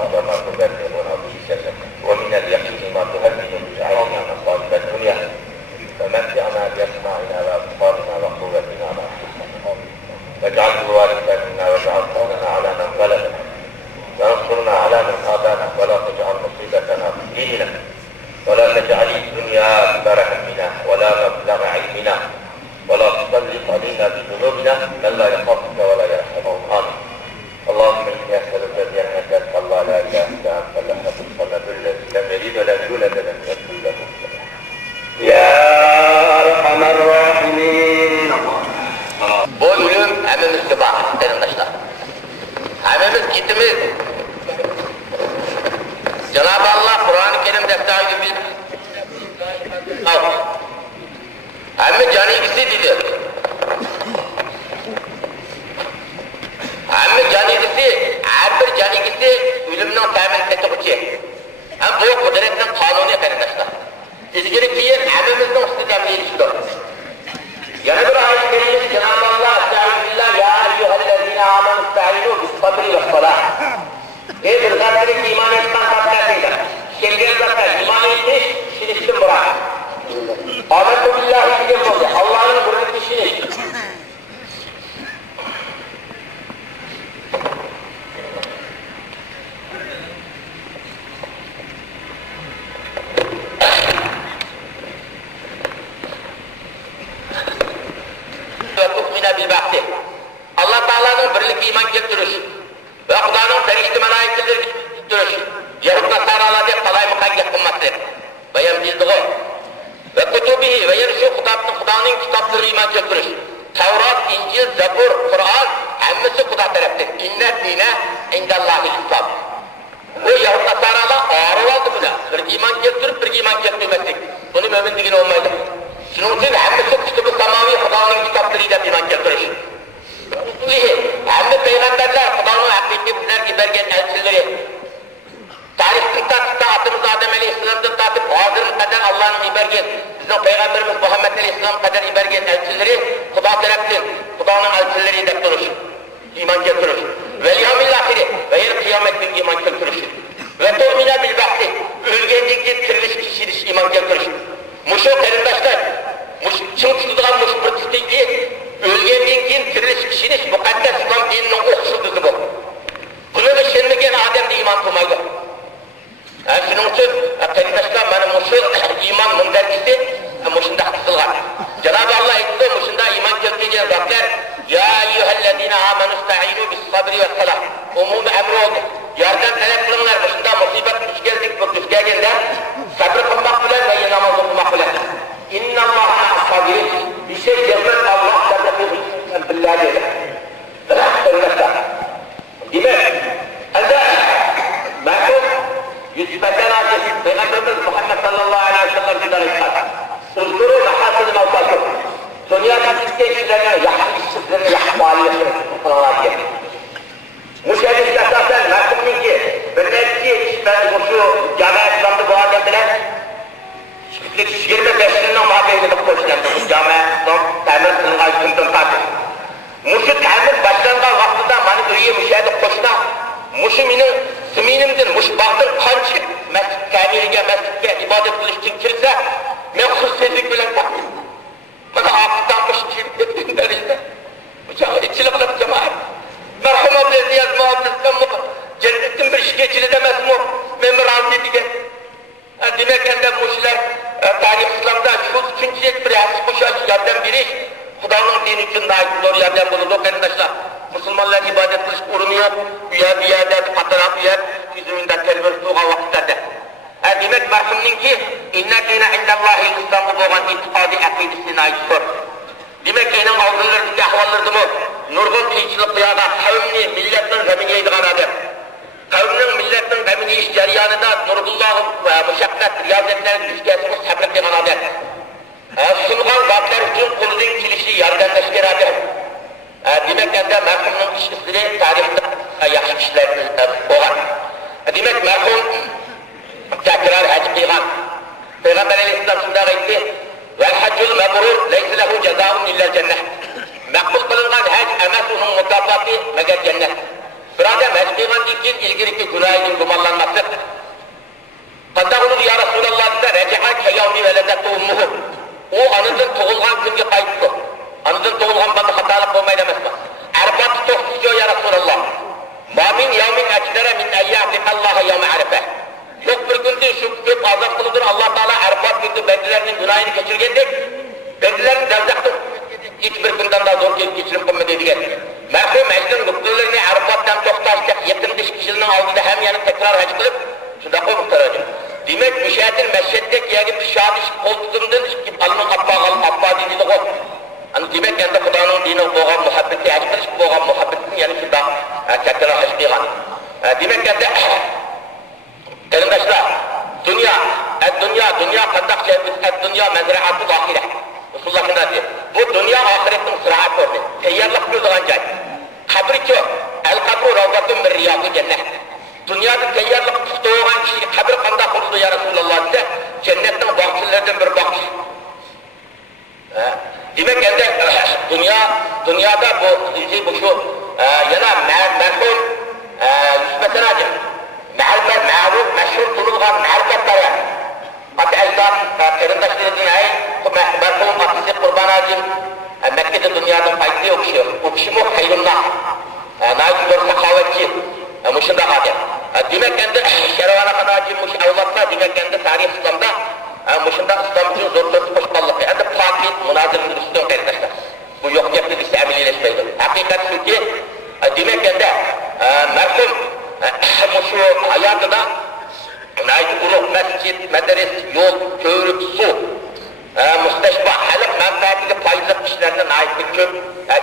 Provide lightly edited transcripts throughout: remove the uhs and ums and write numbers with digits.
ما تبلغنا به جسدك ومن اليقين ما تهون به علينا مصائب الدنيا فمتعنا بأسماعنا وأبصارنا وقوتنا ما أحسننا واجعل الوارث منا واجعل ثارنا على من ظلمنا وانصرنا على من عادانا ولا تجعل مصيبتنا في ديننا ولا تجعل الدنيا أكبر همنا ولا مبلغ علمنا ولا تسلط علينا بذنوبنا من لا يخافك ولا يرحمنا آمين. اللهم إني أسألك بأنك أنت الله لا إله إلا أنت الأحد الصمد الذي لم يلد ولم يولد ولم يكن له كفوا أحد. يا أرحم الراحمين. Bu ölüm hemimizge bağlı arkadaşlar. Hemimiz gitimiz. Cenab-ı Allah Kur'an-ı Kerim'de estağfirullah biz hemimiz canı ikisi dedi. Hemimiz canı ikisi, her bir canı ikisi ölümün temin tetikçi. Hem bu kudretin kanuni arkadaşlar. İlgili kiyin hemimizin üstünden bir ilişkidir. Yani bir ayet kerimesi Cenab-ı Allah estağfirullah ya eyyühellezine amenu estağinu bis-sabri ve-s-salah. Ey bir zatları iman etmen tatlılarıyla. Şergen zatlar iman etmiş, şiriştin bırak. Âmetü billahi diyecek oldu. Allah'ın buranın işini. Allah Teala'nın birlik iman getiriş ve Kuda'nın ferişti melayikleri getiriş. Yahud Nasaralı'da kalay mukayyet kılması ve yemcizdiği ve kutubihi ve yer şu Kuda'nın kitapları iman getiriş. Tevrat, İncil, Zebur, Kur'an hemmisi Kuda tarafdır. İnne dine indellahil İslam. Bu Yahud Nasaralı ağır oldu buna. Bir iman getirip bir iman getirmezdik. Bunu mümin digin olmaydı. Şunun için hemmisi kutubu samavi Kuda'nın kitaplarıyla iman getiriş. Hem de peygamberler, Kuda'nın hakiki bizler bergen elçileri. Tarihten tatıp atımız Adem Aleyhisselam'dan tatıp hazırın kadar Allah'ın bergen, bizim peygamberimiz Muhammed Aleyhisselam kadar bergen elçileri Kuda taraftan, Kuda'nın elçileri de durur. İman getirir. Ve liyamillahiri ve yer kıyamet bir iman getirir. Ve tu'mine bil bahsi, ülgendeki kirliş kişiliş iman getirir. Muşu kardeşler, çın tutulan muş bir tutuki, ölgenden keyin kirilish kishinish muqaddas islom dinining o'qishidir bu. Buni ishonmagan odamda iymon qilmaydi. Shuning uchun qarindoshlar mana shu iymon mundarjisi mushunda qilgan. Janob Alloh aytdi, mushunda iymon keltirgan zotlar ya ayyuhallazina amanu ista'inu bis-sabri was-salah. Umum amr oldu. Yordam talab qilinglar, mushunda musibat duch keldik, bu duch kelganda sabr qilmoq bilan va namoz o'qimoq bilan. İnnallâhe ma'as-sabirin. Bir şey gelmez Allah tarafından billahi. Demek, anda mahkum yüzbeten aciz Peygamberimiz Muhammed sallallahu aleyhi ve sellem günden ikhat. Uzkuru mahasını mevtakum. Dünya kadiste işlerine yakışıklarını yakmaliyetini kılalar diye. Müşahede istasyonel mahkumun ki bir nefsi ben şu cami İslam'da bu adam bilen 25 yılın mabeyini koşulandı. Bu cami İslam temel kılıngan günden takip. Muşu temel başlangan vaktida bana duyuyor müşahede koşuna. Muşu benim zeminimden, muşu baktım kançı mescid kamiliga, mescidge ibadet kılış için kirse ben hussizlik bilen takip. Bana hafızdan muşu kirip derinde. Bıçağı içili kılıp cemaat. Merhum bilen niyaz muhabbetden mu? Cennetin bir şikayetçili demez mi? Memur razı diye. Demek ki muşlar tarih İslam'da şu üçüncü bir asıl kuşağı yardım biri Kuda'nın dini için ait zor yardım bulundu arkadaşlar. Müslümanlar ibadet kılış uğrunuyor. Bir yerde fotoğraf bir yer yüzümünde kelime tuğa vakitlerde. Demek merhumun ki inna dine indallahil İslam'ı boğan itikadi akidesine aittir. Demek ki inin ağzınlardaki ahvallardı mı? Nurgun kıyıçılık kıyada kavimni milletin zemini yediğen adam. Kavminin milletin gamini iş jaryanında Nurullah'ın müşakkat riyazetlerin düşkesini sabret diyen adam. Sungan zatlar için kulunun kilişi yardımlaşır adam. Demek ki merhumun işleri tarihte yaxşı kişiler olan. Demek merhum tekrar hacı kıygan. Peygamber Aleyhisselam şunda aytti. Vel haccul mebrur leysi lehu cezaun illa cennet. Makbul kılıngan hac emas onun mukafatı meger cennet. Bir adam hac kıygandan keyin ilgiriki günahının gumanlanması. Qanday olur ya Resulallah da raja'a kayavni veladatu ummuhu. O anıdan doğulgan günge qayıptı. Anıdan doğulgan banda hatalık olmayla emasmı. Arafat to'xtaydi ya Resulallah. Ma min yawmin ajdara min ayyatillahi yawm Arafa. Yok bir günde şu köp azap kılıdır Allah Teala Arafat günde Bedirlerinin günahını keçirgendek. Bedirlerin davzaktı. Hiçbir günden daha zor geçirim kılma dediler. Merhum ecrin mutluluğunu Arafat'tan to'xtashda yakın dış kişinin aldığında hem yanı tekrar hac kılıp şunda koy muhtaracım. Demek müşahidin mesciddeki yagi pişadiş koltuğundan alının appa dediğini koy. Demek yani Xudanın dini boğan muhabbeti hac kılış boğan muhabbetin yani şunda tekrar hac kılgan. Demek yani kardeşler dünya kandak şeyimiz dünya mezraatı ahire. Resulullah şunda diyor. Bu dünya ahiretin sıraat orada. Teyyarlık bir olan cay. Kabri ki el-kabru ravdatun bir riyadu cennet. Dünyada teyyarlık tutuğun kişi kabir kandak oldu ya Resulullah ise cennetin bahçelerden bir bahçe. Demek yani dünyada bu şu yana merhum yüzmeten acım. Ma'ruf, meşhur tululgan ma'rifetler yani. Hatta ecdat, karındaşlarının merhum Atisi Kurban Acım Mekke'de dünyadan faydalı o kişi mu hayrunna. Naim bir sakavetçi. Muşunda hadir. Demek yani Şervana Kanacım muş avlatsa demek yani tarih İslam'da muşunda İslam için zor hoşballık. Yani fakir münazırın üstün kardeşler. Bu yok yaptığı ise emelileşmeydi. Hakikat şu ki demek yani merhum muşu hayatında ulug' mescid, medres, yol, köprü, su, müsteşba, halk menfaatiga foizli ishlarni naytib ko'p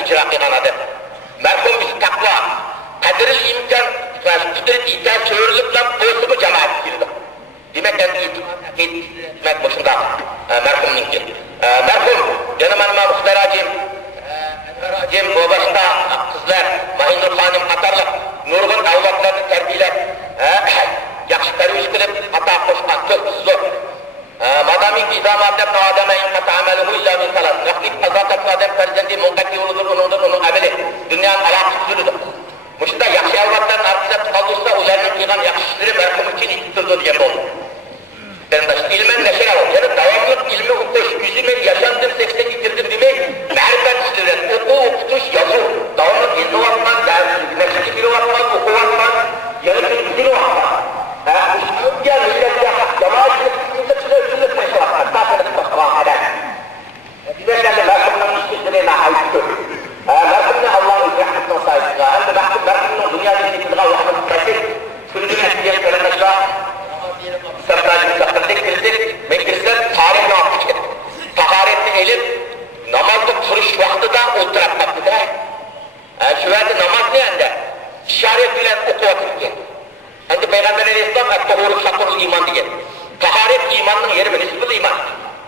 ijro qilgan odam. Merhum biz taqvo, qadril imkon va qudrat ita cho'rilib bilan o'sib jamoat keldi. Demak, demak bu shunda merhumniki. Merhum yana mana muhtarajim bu boshqa qizlar, Mahinur xonim qatorliq nurg'un avlodlarni tarbiyalab yaxshi tarbiya qilib xato qo'shgan to'qqizlar. Madamiki izamatda odamay qatamaluhu illa min salat. Raqib azata odam farzandi munqati uludur onun amali. Dunyoning aloqasi uzildi. Mushunda yaxshi avlodlarni arqisab qoldirsa, ularning qilgan yaxshi ishlari marhum uchun itildi degan bo'ldi. Ilmen neşer oldu. Yani devamlı ilmi okuş, yüzüme yaşandım, 80'e girdim demek, mərifət işleder. Okutuş, yazı, devamlı ilmi vatman, neşeli biri vatman, oku vatman, yanıtın dili vatman. Gel, cemaat üstünde taşı vatman, taşınız başkalan adam. Dinlerken merhumların işçisine nahayıttır. Merhumne Allah'ın rahmetine sahiptir. Hem de merhumne dünyada yetiştirdiği Allah'ın taşı, sürdüğün etkiye söylemişler. Sarıdacı müstakırlık bildir, meclisler tarih yapmıştır. Taharetli elip, namazda turuş vakti da ultratmaktı da. Şu verdi namaz ne ende? İşaret bilen okuvatırken. Ende Peygamber Aleyhisselam et-tahuru şakurul iman diye. Taharet imanın yeri nisbul iman.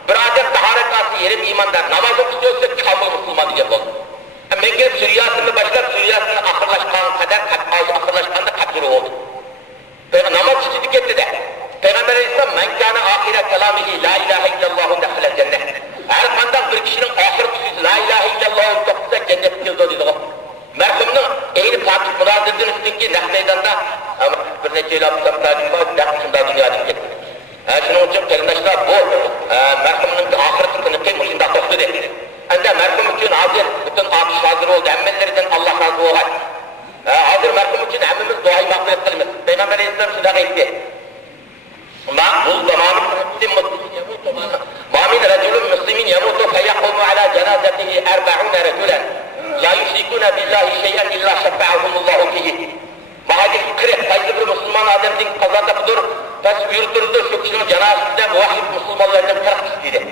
Bir adam taharet nasıl yerim imandan namaz okutuyorsa kamil Müslüman diye oldu. Ben gelip süriyasını başlar, süriyasını akırlaşkan kadar, akırlaşkan da katırı oldu. Namaz çiçilik etti de. Peygamber Aleyhisselam men kana ahire kelamihi la ilahe illallahu dekhilel cennet. Her kandak bir kişinin ahir sözü la ilahe illallahu toksa cennet girdi dedi o. Merhumның eğri fatih münazirden üstünki nek meydanda bir neçe ile apsam tacim var, nek şunda dünyadan gitti. Şunun için kardeşler bu merhumның ahir sözünü kıymışında toktu dedi. Ende merhum için hazır, bütün atış hazır oldu, emmellerden Allah razı olay. Hazır merhum için emmimiz duayı mağfiret kılımız. Peygamber Aleyhisselam şunda gitti. ما من رجل مسلم يموت فيقوم على جنازته 40 رجلا لا يشركون بالله شيئا إلا شفعهم الله فيه. Bahadi 40 sayılı bir Müslüman adamın kazada budur. Tas yürütürdü şu kişinin cenazesinde muvahhid Müslümanlardan 40 kişiydi.